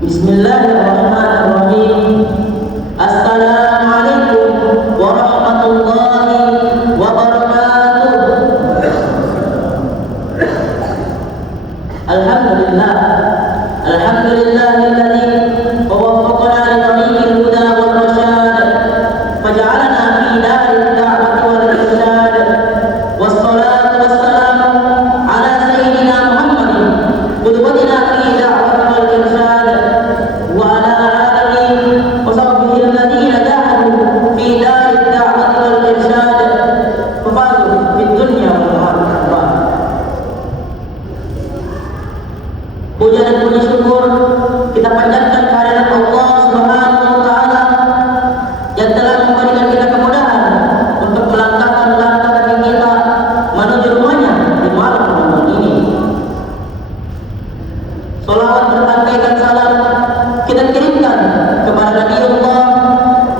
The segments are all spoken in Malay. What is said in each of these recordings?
Bismillahirrahmanirrahim. Assalamualaikum warahmatullahi wabarakatuh. Alhamdulillah. Alhamdulillahilladzi waffaqana li tariqil huda wal rasyad faj'alana fi darid da'wati wal irsyad. Wassalatu wassalamu ala sayyidina Muhammadin qudwatina fi da'wati wal irsyad wa ala alihi wa sahbihi alladhina jahadu fi darid da'wati wal irsyad fafazu fid dunya wal akhirah. Puja dan puji syukur kita panjatkan kehadirat Allah Subhanahu wa taala yang telah memberikan kita kemudahan untuk melangkahkan langkah kaki kita menuju rumahnya di malam Ramadan ini. Salawat berpantaikan salam kita kirimkan kepada Nabi Allah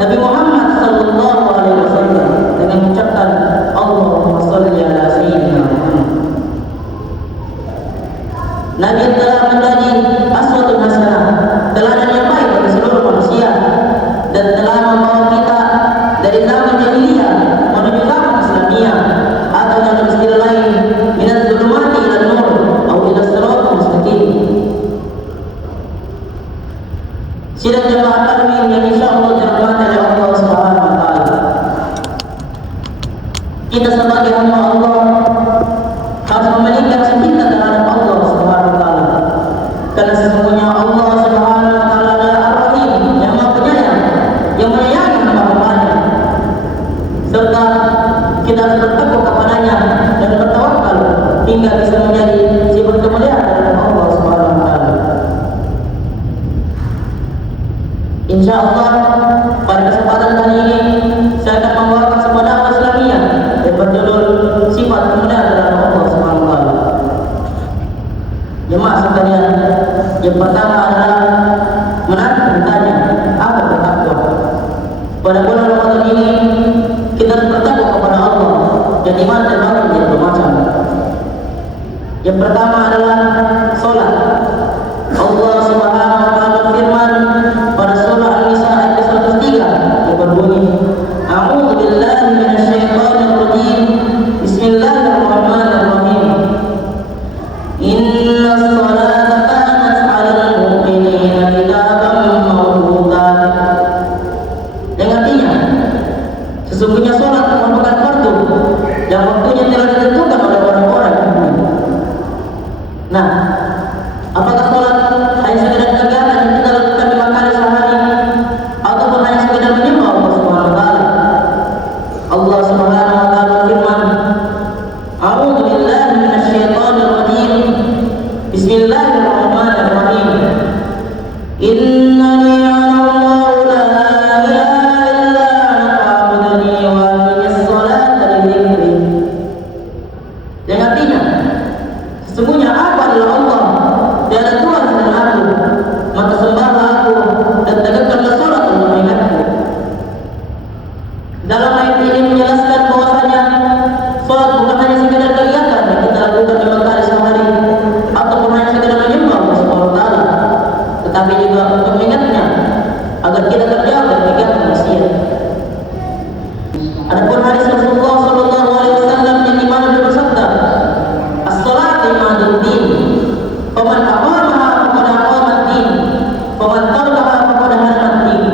Nabi Muhammad sallallahu alaihi wasallam dengan mengucapkan Allahumma shalli ala sayyidina Muhammad. Nabi telah menjadi aswatul hasanah, teladan yang baik bagi seluruh manusia, dan telah membawa kita dari zaman jahiliyah menuju zaman Islamiyah, atau dalam istilah lain minaz zulumati ila nur atau ila siratal mustaqim. Sidang jemaah taklim yang insyaallah dirahmati oleh Allah Subhanahu wa taala. Kita sebagai hamba Allah harus memiliki rasa cinta terhadap Allah Subhanahu wa taala. Karena sesungguhnya Allah Subhanahu wa taala adalah Ar-Rahim, yang Maha Penyayang, yang menyayangi hamba-hambanya. Serta kita harus bertakwa kepadanya dan bertawakal hingga bisa menjadi sifat kemuliaan dari Allah Subhanahu wa taala. Insyaallah pada kesempatan kali ini saya akan membawakan sebuah dakwah Islamiyah yang berjudul Sifat Kemuliaan dari Allah Subhanahu wa taala. Jemaah sekalian, yang pertama adalah menanti bertanya, apa bertakwa? Pada bulan Ramadan ini kita harus bertakwa kepada Allah, dan iman terbagi menjadi bermacam. Yang pertama adalah salat. Allah Subhanahu wa taala berfirman pada surah An-Nisa ayat 103 yang berbunyi, A'udzu billahi minasyaitonir rajim. Bismillahirrahmanirrahim. Innas salata kanat 'alal mu'minina kitaban mawquta. Yang artinya, sesungguhnya salat merupakan fardu yang waktunya telah ditentukan oleh orang-orang mukmin. Nah, apakah salat hanya sekedar kegiatan yang kita lakukan 5 kali sehari, ataupun hanya sekedar menyembah Allah Subhanahu wa taala? Allah Subhanahu wa taala berfirman, A'udzu billahi minasyaitonir rajim. Bismillahirrahmanirrahim. Innani anallahu la ilaha illa ana fa'budni wa aqimis salata li dzikri. Yang artinya, sesungguhnya aku adalah Allah, tiada Tuhan selain aku, maka sembahlah aku dan tegakkanlah salat untuk mengingatku. Dalam ayat ini menjelaskan bahwasanya salat bukan hanya sekedar kegiatan yang kita lakukan 5 kali sehari, ataupun hanya sekedar menyembah Allah Subhanahu wa taala, tetapi juga untuk mengingatnya agar kita terjauh dari kegiatan maksiat. Adapun hadis Rasulullah sallallahu alaihi wasallam yang di mana beliau bersabda, "As-salatu imaduddin, faman aqamaha faqad aqama ad-din, faman tarakaha faqad hadama ad-din."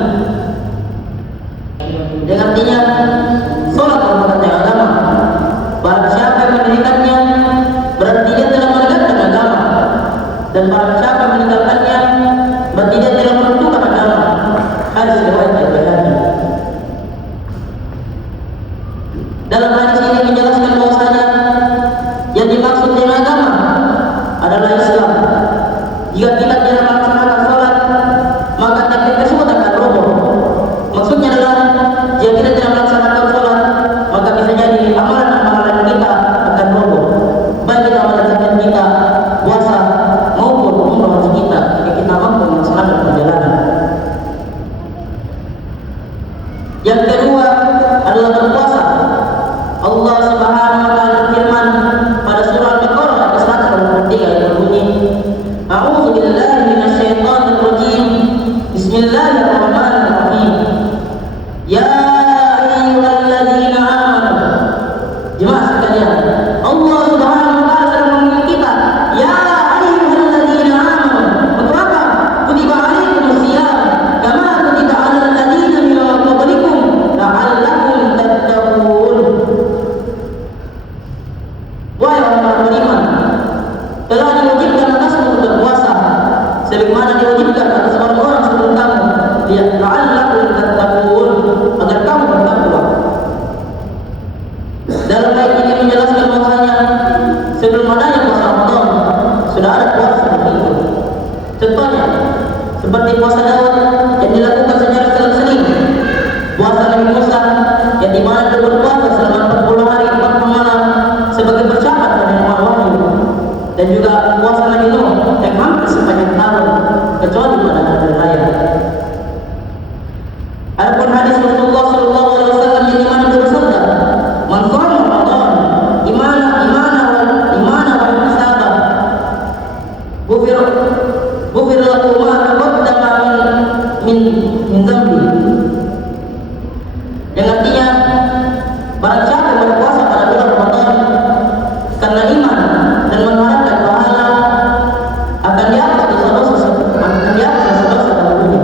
Yang artinya, salat merupakan tiang agama. Barang siapa yang mendirikannya, berarti dia telah menegakkan agama. Dan barang siapa yang meninggalkannya, berarti dia telah menentukan agama. Hadis riwayat Al-Baihaqi. Dalam hadis ini menjelaskan bahwasanya yang dimaksud dengan agama adalah Islam. Jika kita tidak melaksanakan salat, maka takdir tersebut akan roboh. Maksudnya adalah jika kita tidak melaksanakan salat, maka bisa jadi amalan-amalan kita akan roboh, baik itu amalan zakat kita, puasa maupun umrah. sekalian, Allah Subhanahu wa taala sedang memanggil kita, ya ayyuhalladzina amanu. Untuk apa? Kutiba alaikumus shiyam kama kutiba alal ladzina min qablikum la'allakum tattaqun. Wahai orang beriman, telah diwajibkan atasmu untuk berpuasa sebagaimana diwajibkan atas orang-orang sebelum kamu, la'allakum tattaqun, agar kamu bertakwa. Dalam ayat ini menjelaskan bahwasanya sebelum adanya puasa Ramadan sudah ada puasa seperti itu. Contohnya seperti puasa Daud yang dilakukan secara selang-seling, puasa Nabi Musa yang dimana dia berpuasa selama 40 hari 40 malam sebagai persyarat penerimaan wahyu, dan juga puasa Nabi Nuh yang hampir sepanjang tahun kecuali pada hari raya. Adapun hadis Rasulullah sallallahu alaihi wasallam yang dimana dia bersabda, "Man qama Ramadan imana wa ihtisaban, ghufir lahu ma taqaddama min dhanbi." Yang artinya, barang siapa yang berpuasa pada bulan Ramadan karena iman dan mengharapkan pahala, akan dihapus dosa-dosa dahulunya.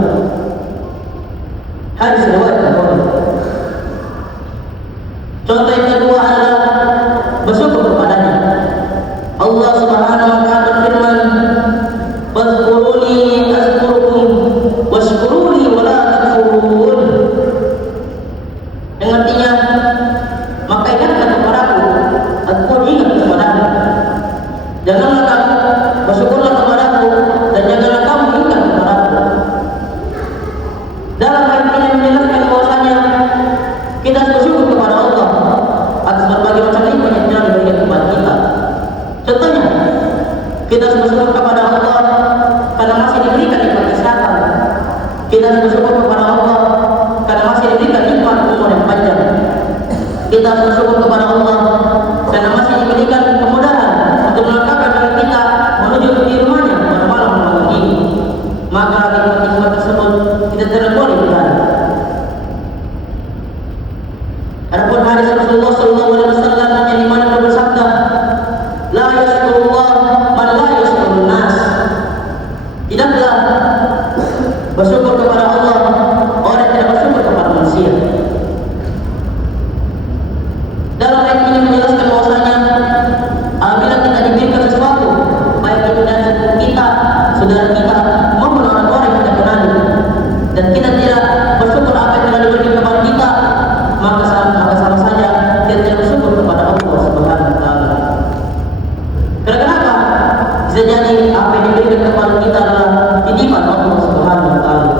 Hadis riwayat Bukhari. Contoh yang kedua adalah bersyukur kepadanya. Allah Subhanahu wa taala berfirman, "Fadhkuruni azkurkum washkuruni wa la takfurun." Yang artinya, maka ingatkan kepadaku, aku ingat kepadamu. Janganlah kamu, bersyukurlah kepadaku, dan janganlah kamu ingat kepadaku. Dalam ayat ini menjelaskan bahwasanya kita harus bersyukur kepada Allah atas berbagai macam nikmat yang telah diberikan kepada kita. Contohnya, kita harus bersyukur kepada Allah karena masih diberikan nikmat kesehatan. Kita harus bersyukur kepada Allah karena masih diberikan nikmat umur yang panjang. Kita harus bersyukur kepada Allah karena masih diberikan kemudahan untuk melangkahkan kaki kita menuju ke rumahnya pada malam Ramadan ini. Maka nikmat-nikmat tersebut kita tidak boleh berhenti. Adapun hadis Rasulullah sallallahu alaihi wasallam yang dimana beliau bersabda, "La yashkurullah man la yashkurun nas." Tidaklah bersyukur kepada Allah orang yang tidak bersyukur kepada manusia. Dalam ayat ini menjelaskan bahwasanya apabila kita diberikan sesuatu, baik itu dari kita, saudara kita, maupun orang-orang yang kita kenali, dan kita tidak bersyukur apa yang telah diberikan kepada kita, maka sama saja kita tidak bersyukur kepada Allah Subhanahu wa taala. Kenapa? Bisa jadi apa yang diberikan kepada kita adalah titipan Allah Subhanahu wa taala.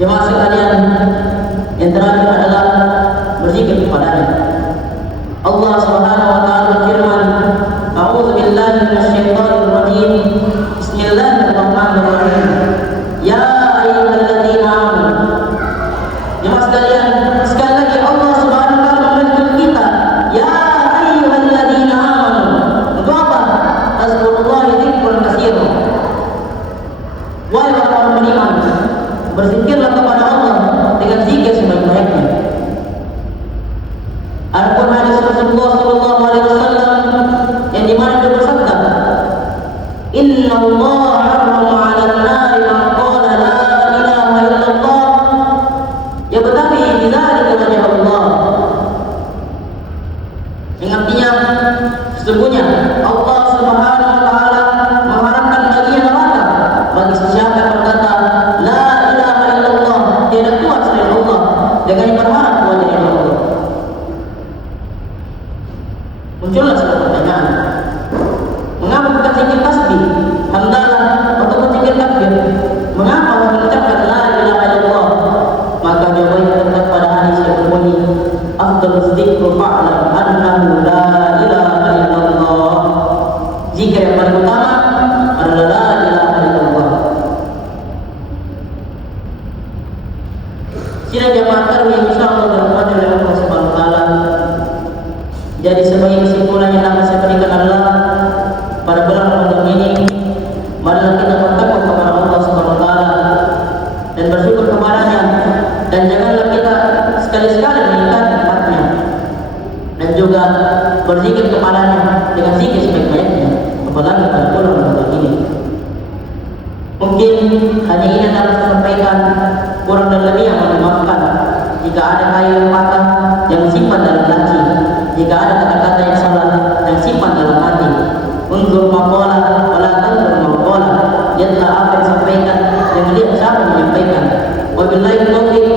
Jemaah sekalian, yang terakhir adalah berzikir kepadanya. Allah Subhanahu wa taala berfirman, "A'udzu billahi minasyaitonir rajim. Bismillahirrahmanirrahim. Ya ayyuhalladzina amanu." Jemaah sekalian, sekali lagi Allah Subhanahu wa taala memanggil kita, ya ayyuhalladzina amanu. Untuk apa? Azkurullahi dzikran katsiran. Wahai orang beriman, berzikirlah kepada Allah dengan zikir sebaik-baiknya. Adapun hadis Rasulullah sallallahu alaihi wasallam yang dimana dia bersabda, "Inna Allah harrama 'alan nari man qala la ilaha illallah yabtaghi bidzalika wajha Allah." Yang artinya, sesungguhnya Allah Subhanahu wa taala mengharamkan baginya neraka bagi siapa yang berkata la ilaha illallah, tiada Tuhan selain Allah, dengan berharap wajah Allah. Muncullah sebuah pertanyaan, mengapa bukan zikir tasbih, hamdalah, ataupun zikir takbir? Mengapa harus mengucapkan la ilaha illallah? Maka jawabannya terdapat pada hadis yang berbunyi, "Afdhaluz dzikri fa'lam annahu la ilaha illallah." Zikir yang paling utama adalah la ilaha illallah. Sidang jamaah tarawih insyaallah dirahmati oleh Allah Subhanahu wa taala. Jadi sebagai kesimpulan yang dapat saya berikan adalah pada bulan Ramadan ini, marilah kita bertakwa kepada Allah Subhanahu wa taala dan bersyukur kepadanya, dan janganlah kita sekali-sekali mengingkari nikmatnya. juga berzikir kepadanya dengan zikir sebaik-baiknya, apalagi pada bulan Ramadan ini. Mungkin hanya ini yang dapat saya sampaikan, kurang dan lebih yang dimaafkan. Jika ada kayu yang patah, yang simpan dalam laci. Jika ada kata-kata yang salah, yang simpan dalam hati. Unzur maqala wala tanzur maqala. Lihatlah apa yang disampaikan, yang lihat siapa yang menyampaikan. Wabillahi taufiq